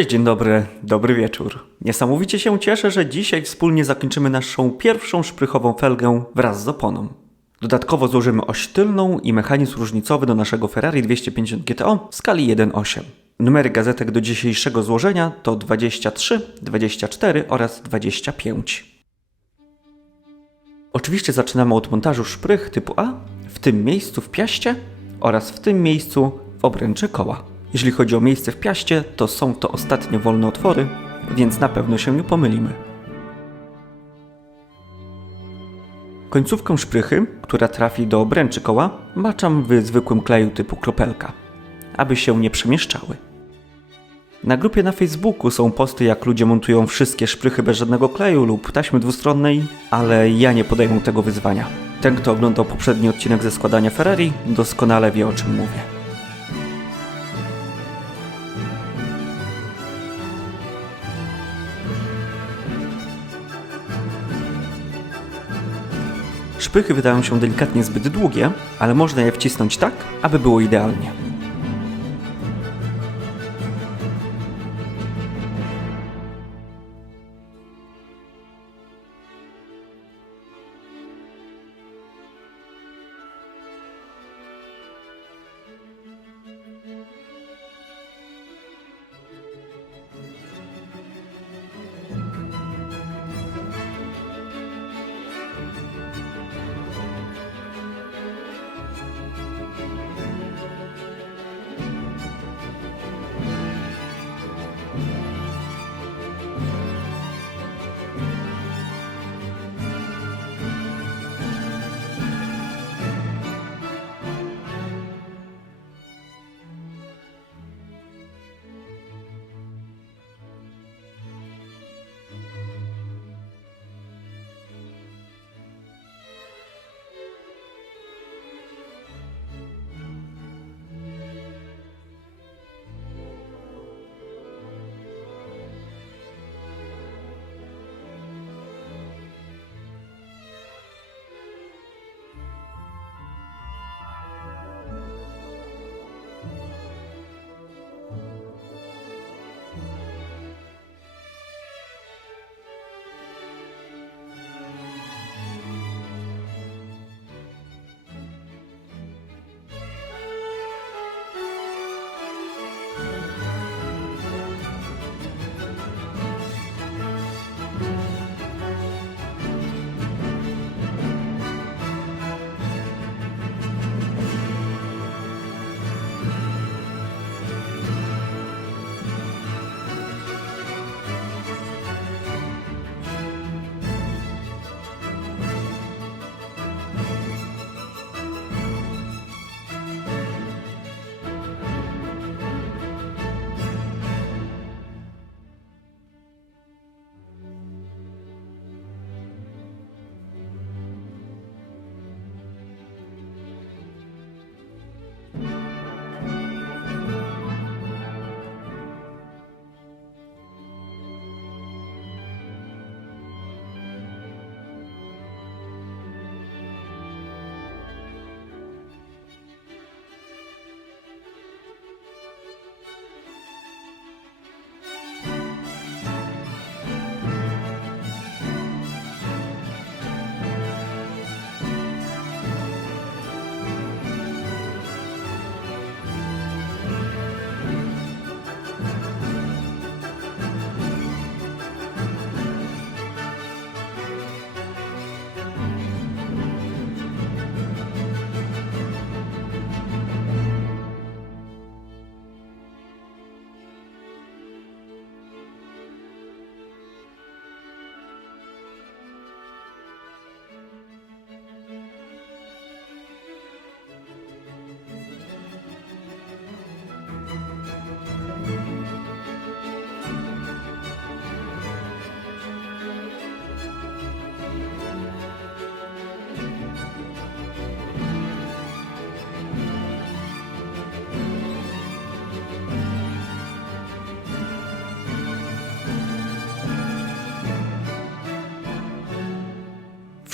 Cześć, dzień dobry, dobry wieczór. Niesamowicie się cieszę, że dzisiaj wspólnie zakończymy naszą pierwszą szprychową felgę wraz z oponą. Dodatkowo złożymy oś tylną i mechanizm różnicowy do naszego Ferrari 250 GTO w skali 1.8. Numery gazetek do dzisiejszego złożenia to 23, 24 oraz 25. Oczywiście zaczynamy od montażu szprych typu A, w tym miejscu w piaście oraz w tym miejscu w obręczy koła. Jeśli chodzi o miejsce w piaście, to są to ostatnie wolne otwory, więc na pewno się nie pomylimy. Końcówkę szprychy, która trafi do obręczy koła, maczam w zwykłym kleju typu kropelka, aby się nie przemieszczały. Na grupie na Facebooku są posty, jak ludzie montują wszystkie szprychy bez żadnego kleju lub taśmy dwustronnej, ale ja nie podejmę tego wyzwania. Ten, kto oglądał poprzedni odcinek ze składania Ferrari, doskonale wie, o czym mówię. Szprychy wydają się delikatnie zbyt długie, ale można je wcisnąć tak, aby było idealnie.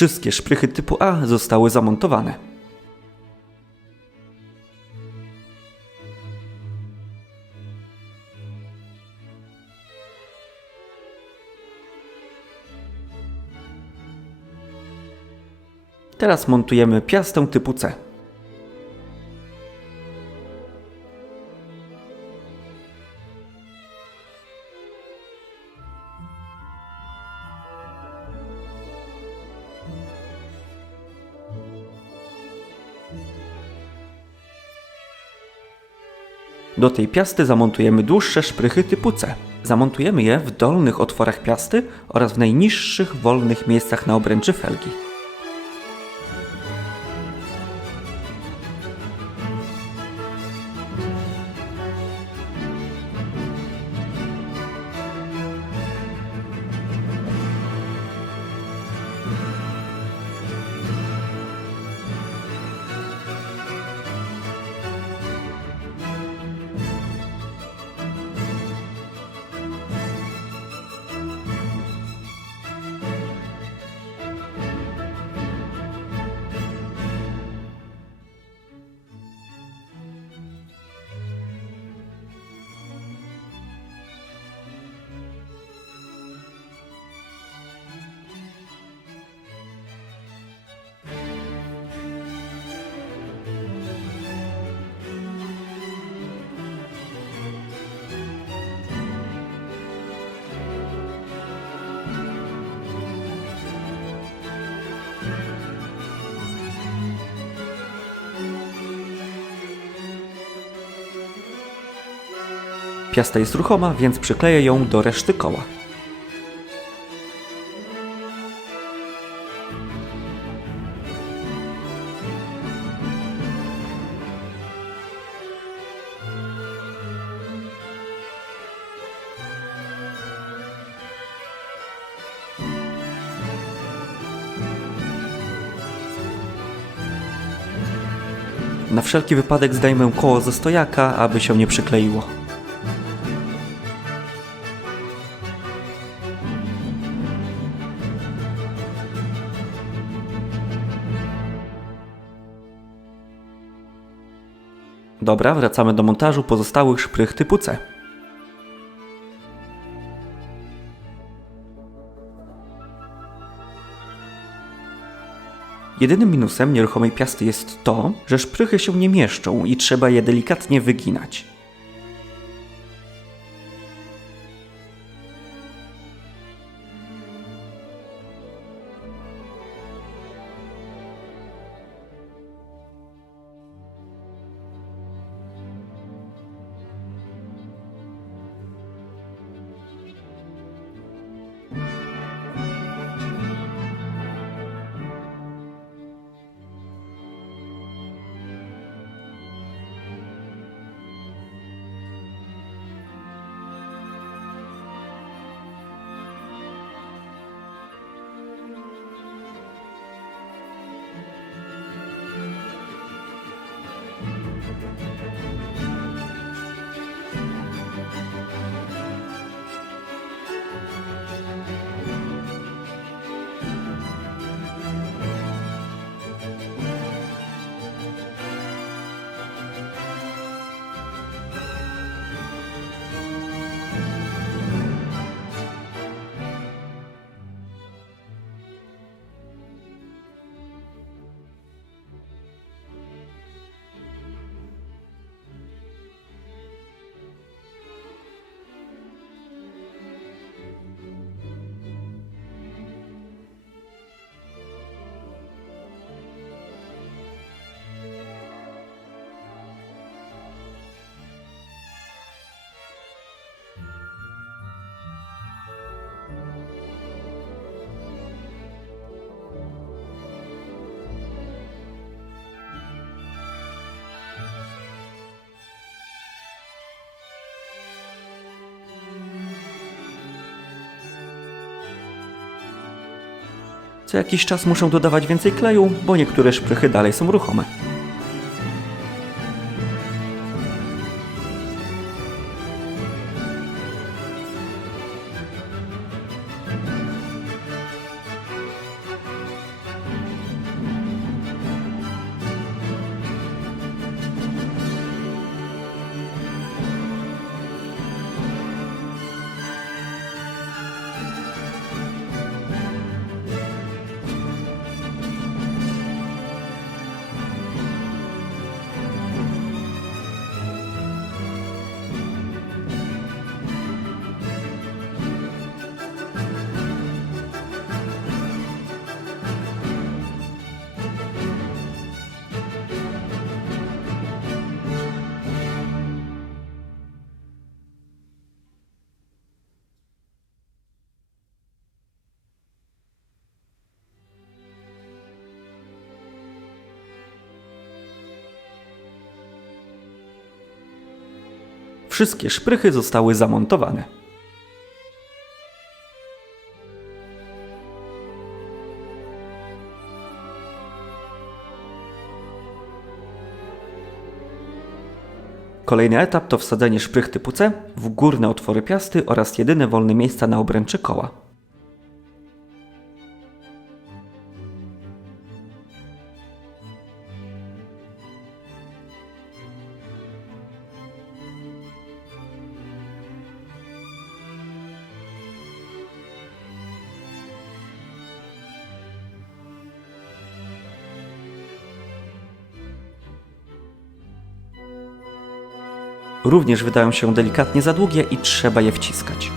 Wszystkie szprychy typu A zostały zamontowane. Teraz montujemy piastę typu C. Do tej piasty zamontujemy dłuższe szprychy typu C. Zamontujemy je w dolnych otworach piasty oraz w najniższych wolnych miejscach na obręczy felgi. Piasta jest ruchoma, więc przykleję ją do reszty koła. Na wszelki wypadek zdejmę koło ze stojaka, aby się nie przykleiło. Dobra, wracamy do montażu pozostałych szprych typu C. Jedynym minusem nieruchomej piasty jest to, że szprychy się nie mieszczą i trzeba je delikatnie wyginać. Co jakiś czas muszę dodawać więcej kleju, bo niektóre szprychy dalej są ruchome. wszystkie szprychy zostały zamontowane. Kolejny etap to wsadzenie szprych typu C w górne otwory piasty oraz jedyne wolne miejsca na obręczy koła. Również wydają się delikatnie za długie i trzeba je wciskać.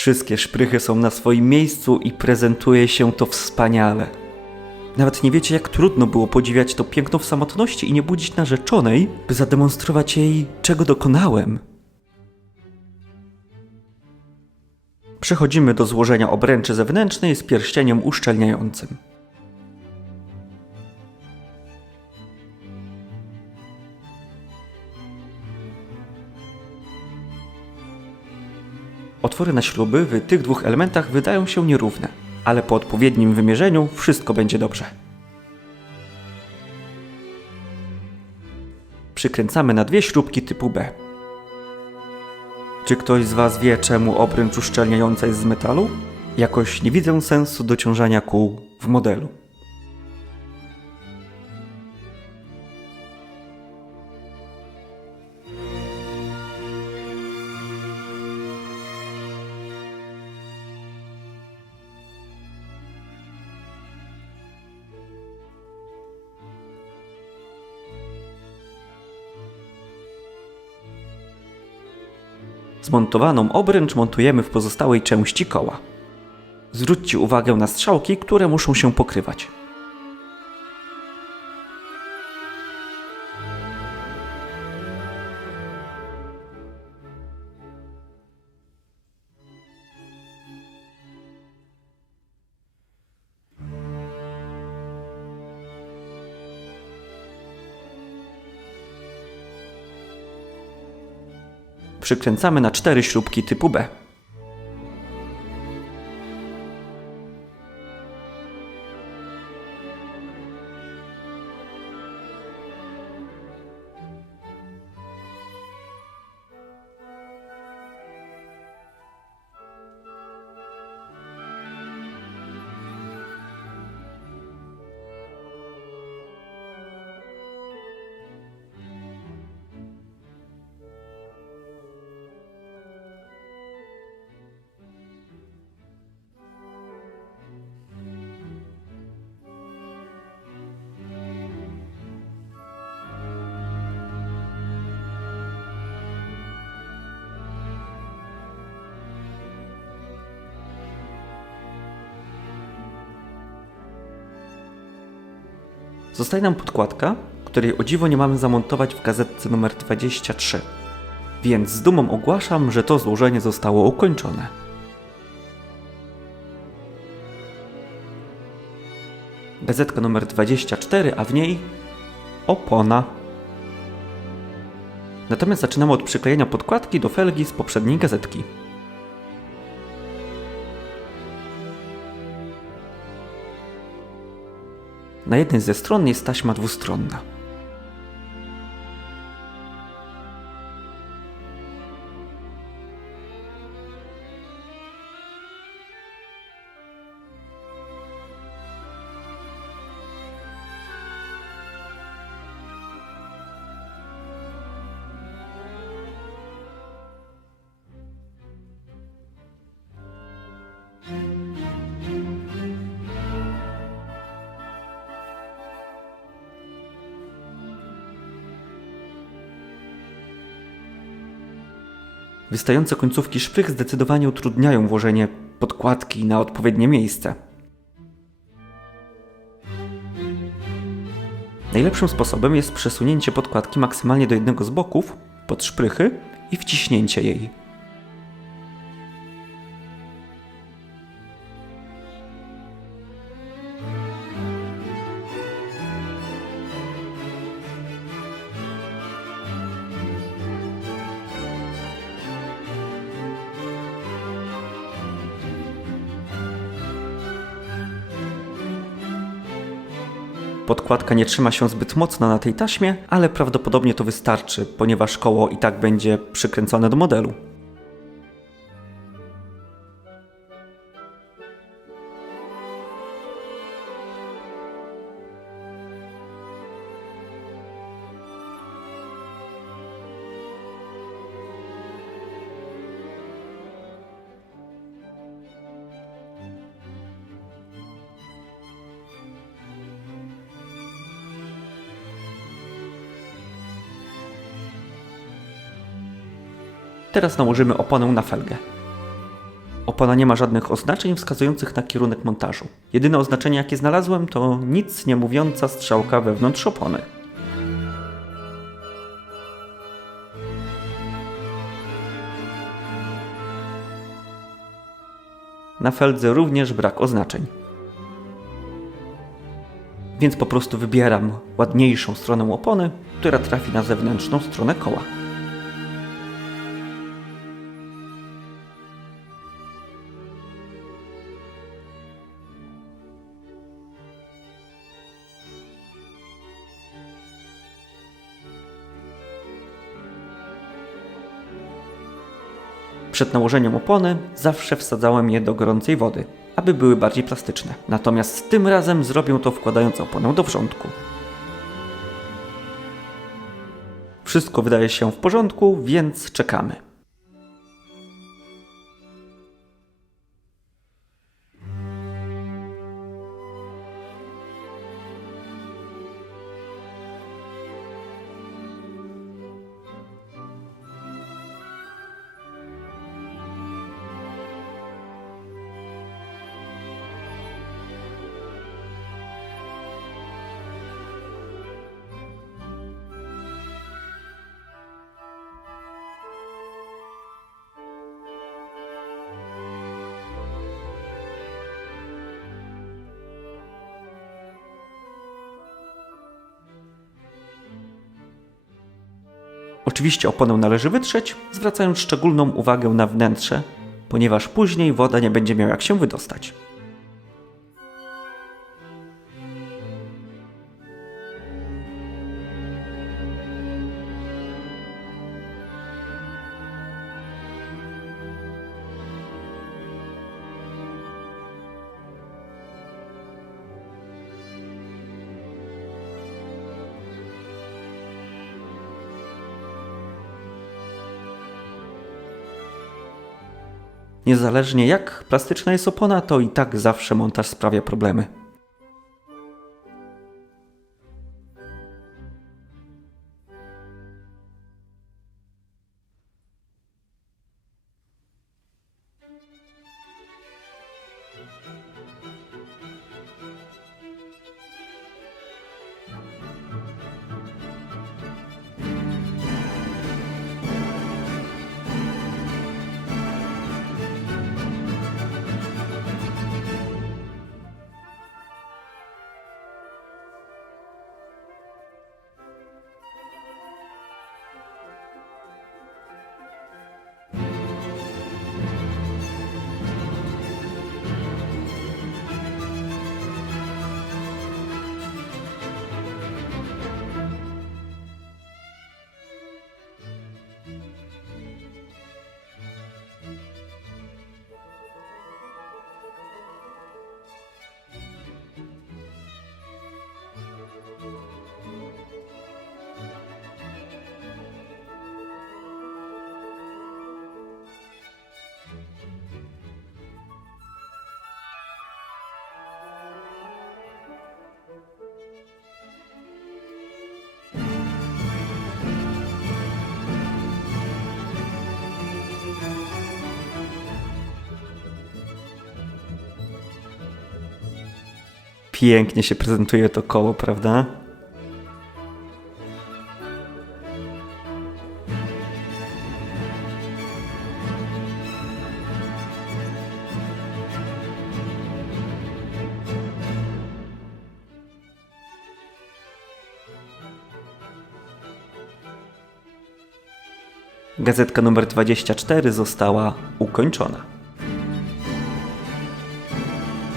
Wszystkie szprychy są na swoim miejscu i prezentuje się to wspaniale. Nawet nie wiecie, jak trudno było podziwiać to piękno w samotności i nie budzić narzeczonej, by zademonstrować jej, czego dokonałem. Przechodzimy do złożenia obręczy zewnętrznej z pierścieniem uszczelniającym. Otwory na śruby w tych dwóch elementach wydają się nierówne, ale po odpowiednim wymierzeniu wszystko będzie dobrze. Przykręcamy na dwie śrubki typu B. Czy ktoś z Was wie, czemu obręcz uszczelniająca jest z metalu? Jakoś nie widzę sensu dociążania kół w modelu. Zmontowaną obręcz montujemy w pozostałej części koła. Zwróćcie uwagę na strzałki, które muszą się pokrywać. Przykręcamy na 4 śrubki typu B. Zostaje nam podkładka, której o dziwo nie mamy zamontować w gazetce numer 23. Więc z dumą ogłaszam, że to złożenie zostało ukończone. Gazetka numer 24, a w niej opona. Natomiast zaczynamy od przyklejenia podkładki do felgi z poprzedniej gazetki. Na jednej ze stron jest taśma dwustronna. Wystające końcówki szprych zdecydowanie utrudniają włożenie podkładki na odpowiednie miejsce. Najlepszym sposobem jest przesunięcie podkładki maksymalnie do jednego z boków, pod szprychy i wciśnięcie jej. Podkładka nie trzyma się zbyt mocno na tej taśmie, ale prawdopodobnie to wystarczy, ponieważ koło i tak będzie przykręcone do modelu. Teraz nałożymy oponę na felgę. Opona nie ma żadnych oznaczeń wskazujących na kierunek montażu. Jedyne oznaczenie, jakie znalazłem, to nic nie mówiąca strzałka wewnątrz opony. Na feldze również brak oznaczeń. Więc po prostu wybieram ładniejszą stronę opony, która trafi na zewnętrzną stronę koła. Przed nałożeniem opony zawsze wsadzałem je do gorącej wody, aby były bardziej plastyczne. Natomiast tym razem zrobię to wkładając oponę do wrzątku. Wszystko wydaje się w porządku, więc czekamy. Oczywiście oponę należy wytrzeć, zwracając szczególną uwagę na wnętrze, ponieważ później woda nie będzie miała jak się wydostać. Niezależnie jak plastyczna jest opona, to i tak zawsze montaż sprawia problemy. Pięknie się prezentuje to koło, prawda? Gazetka numer 24 została ukończona.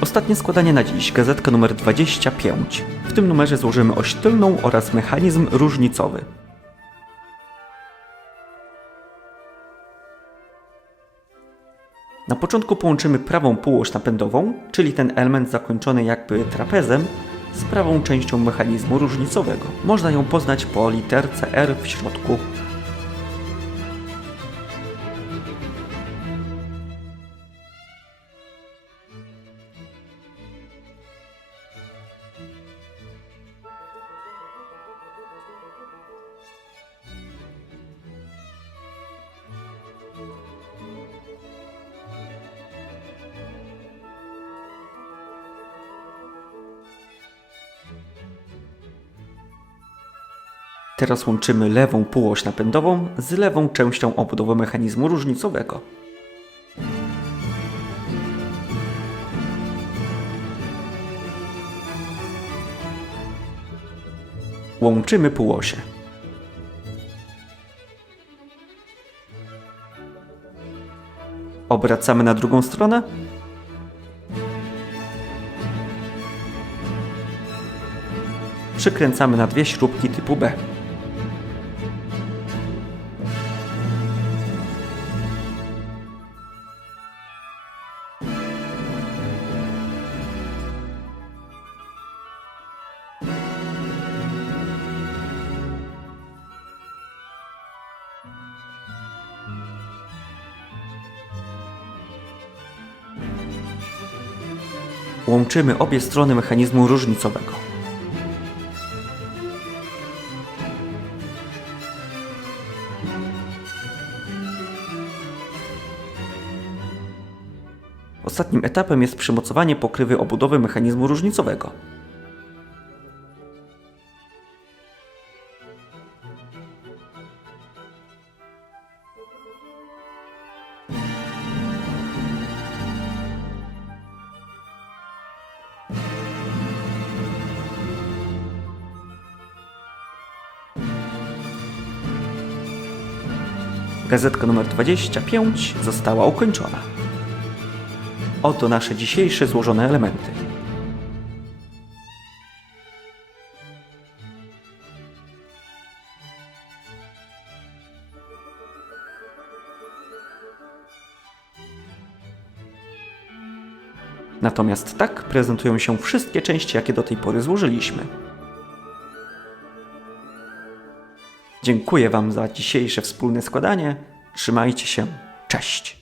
Ostatnie składanie na dziś, gazetka numer 25. W tym numerze złożymy oś tylną oraz mechanizm różnicowy. Na początku połączymy prawą półoś napędową, czyli ten element zakończony jakby trapezem, z prawą częścią mechanizmu różnicowego. Można ją poznać po literce R w środku. Teraz łączymy lewą półoś napędową z lewą częścią obudowy mechanizmu różnicowego. Łączymy półosie. Obracamy na drugą stronę. Przykręcamy na dwie śrubki typu B. Łączymy obie strony mechanizmu różnicowego. Ostatnim etapem jest przymocowanie pokrywy obudowy mechanizmu różnicowego. Gazetka numer 25 została ukończona. Oto nasze dzisiejsze złożone elementy. Natomiast tak prezentują się wszystkie części, jakie do tej pory złożyliśmy. Dziękuję Wam za dzisiejsze wspólne składanie. Trzymajcie się. Cześć!